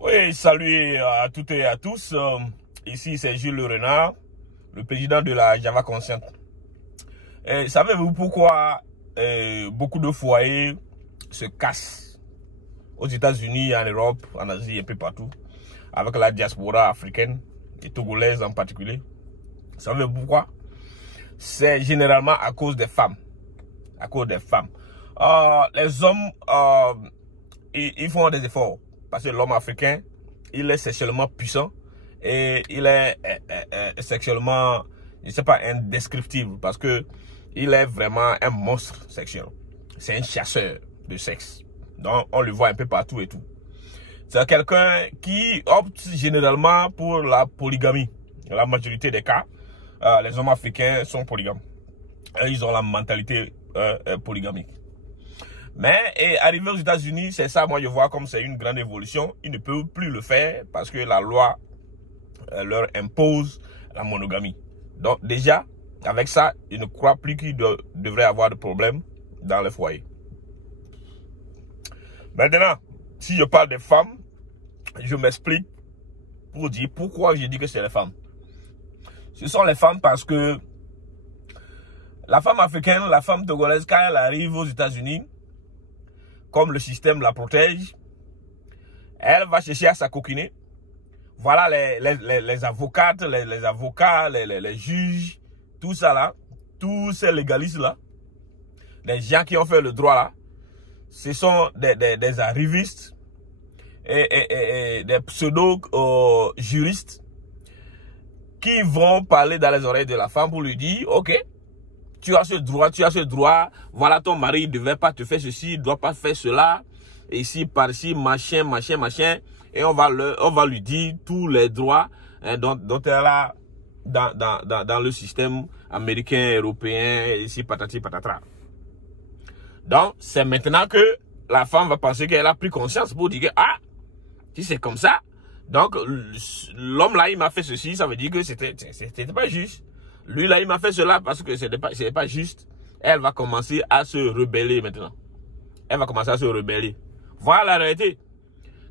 Oui, salut à toutes et à tous. Ici, c'est Jules Le Renard, le président de la Java Conscient. Savez-vous pourquoi beaucoup de foyers se cassent aux États-Unis, en Europe, en Asie, un peu partout, avec la diaspora africaine et togolaise en particulier? Savez-vous pourquoi? C'est généralement à cause des femmes. À cause des femmes. Les hommes, ils font des efforts. Parce que l'homme africain, il est sexuellement puissant et il est sexuellement, je ne sais pas, indescriptible. Parce que il est vraiment un monstre sexuel. C'est un chasseur de sexe. Donc, on le voit un peu partout et tout. C'est quelqu'un qui opte généralement pour la polygamie. Dans la majorité des cas, les hommes africains sont polygames. Ils ont la mentalité polygamique. Mais arrivé aux États-Unis, c'est ça, moi je vois comme c'est une grande évolution. Ils ne peuvent plus le faire parce que la loi leur impose la monogamie. Donc déjà, avec ça, je ne crois plus qu'il devrait avoir de problème dans le foyer. Maintenant, si je parle des femmes, je m'explique pour dire pourquoi je dis que c'est les femmes. Ce sont les femmes parce que la femme africaine, la femme togolaise, quand elle arrive aux États-Unis, comme le système la protège, elle va chercher à s'acoquiner. Voilà les avocates, les avocats, les juges, tout ça là, tous ces légalistes là, les gens qui ont fait le droit là, ce sont des arrivistes et des pseudo-juristes qui vont parler dans les oreilles de la femme pour lui dire, ok, tu as ce droit, voilà ton mari ne devait pas te faire ceci, il ne doit pas faire cela, et ici, par-ci, machin, et on va lui dire tous les droits dont elle a dans le système américain, européen, ici, patati patatra. Donc, c'est maintenant que la femme va penser qu'elle a pris conscience pour dire que, ah, si c'est comme ça, donc l'homme là, il m'a fait ceci, ça veut dire que c'était pas juste. Lui, là, il m'a fait cela parce que c'est pas juste. Elle va commencer à se rebeller maintenant. Elle va commencer à se rebeller. Voilà la réalité.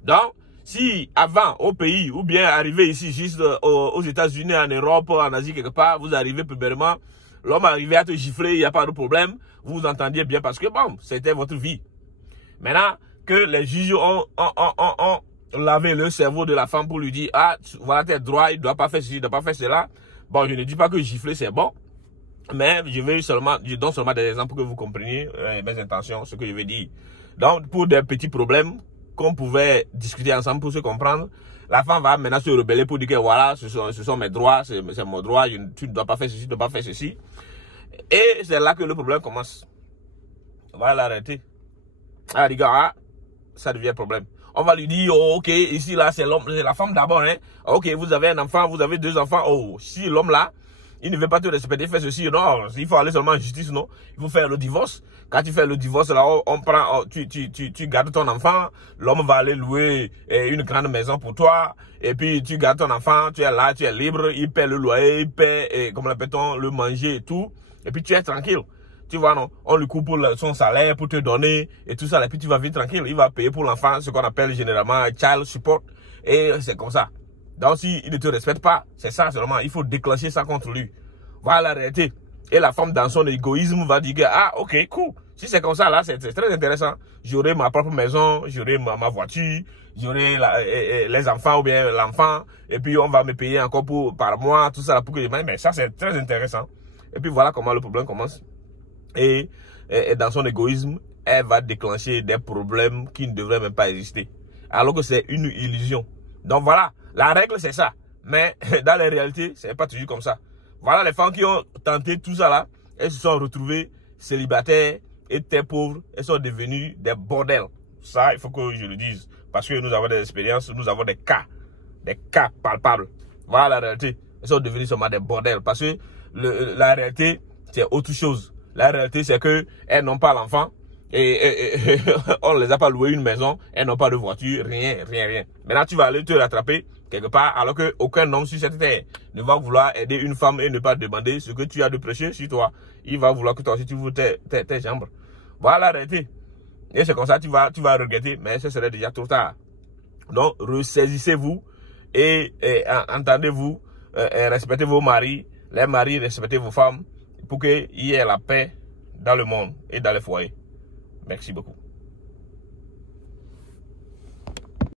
Donc, si avant, au pays, ou bien arrivé ici, juste aux États-Unis, en Europe, en Asie, quelque part, vous arrivez premièrement, l'homme arrivait à te gifler, il n'y a pas de problème, vous vous entendiez bien parce que, bon, c'était votre vie. Maintenant, que les juges ont lavé le cerveau de la femme pour lui dire, ah, voilà tes droits, il ne doit pas faire ceci, il ne doit pas faire cela. Bon, je ne dis pas que gifler c'est bon, mais je donne seulement des exemples pour que vous compreniez mes intentions, ce que je veux dire. Donc, pour des petits problèmes qu'on pouvait discuter ensemble pour se comprendre, la femme va maintenant se rebeller pour dire que voilà, ce sont mes droits, c'est mon droit, tu ne dois pas faire ceci, tu ne dois pas faire ceci. Et c'est là que le problème commence. On va l'arrêter. Ah, les gars, ça devient un problème. On va lui dire, oh, ok, ici, là, c'est la femme d'abord, hein. Ok, vous avez un enfant, vous avez 2 enfants. Oh, si l'homme, là, il ne veut pas te respecter, fait ceci, non, il faut aller seulement en justice, non. Il faut faire le divorce. Quand tu fais le divorce, là, on prend, tu gardes ton enfant. L'homme va aller louer une grande maison pour toi. Et puis, tu gardes ton enfant, tu es là, tu es libre. Il paie le loyer, il paie, comment l'appelle-t-on, le manger et tout. Et puis, tu es tranquille. Tu vois, non, on lui coupe son salaire pour te donner et tout ça. Et puis, tu vas vivre tranquille. Il va payer pour l'enfant, ce qu'on appelle généralement child support. Et c'est comme ça. Donc, s'il ne te respecte pas, c'est ça seulement. Il faut déclencher ça contre lui. Voilà la réalité. Et la femme, dans son égoïsme, va dire, ah, ok, cool. Si c'est comme ça, là, c'est très intéressant. J'aurai ma propre maison, j'aurai ma voiture, j'aurai les enfants ou bien l'enfant. Et puis, on va me payer encore par mois, tout ça, là, pour que je mange. Mais ça, c'est très intéressant. Et puis, voilà comment le problème commence. Et dans son égoïsme, elle va déclencher des problèmes qui ne devraient même pas exister. Alors que c'est une illusion. Donc voilà, la règle c'est ça. Mais dans la réalité, c'est pas toujours comme ça. Voilà les femmes qui ont tenté tout ça là, elles se sont retrouvées célibataires et très pauvres. Elles sont devenues des bordels. Ça, il faut que je le dise. Parce que nous avons des expériences, nous avons des cas palpables. Voilà la réalité. Elles sont devenues seulement des bordels. Parce que la réalité, c'est autre chose. La réalité, c'est que elles n'ont pas l'enfant et on ne les a pas loué une maison, elles n'ont pas de voiture, rien. Maintenant, tu vas aller te rattraper quelque part alors qu'aucun homme sur cette terre ne va vouloir aider une femme et ne pas demander ce que tu as de précieux sur toi. Il va vouloir que toi aussi tu ouvres tes jambes. Voilà la réalité. Et c'est comme ça, tu vas regretter, mais ce serait déjà trop tard. Donc, ressaisissez-vous et entendez-vous, respectez vos maris, les maris, respectez vos femmes pour qu'il y ait la paix dans le monde et dans les foyers. Merci beaucoup.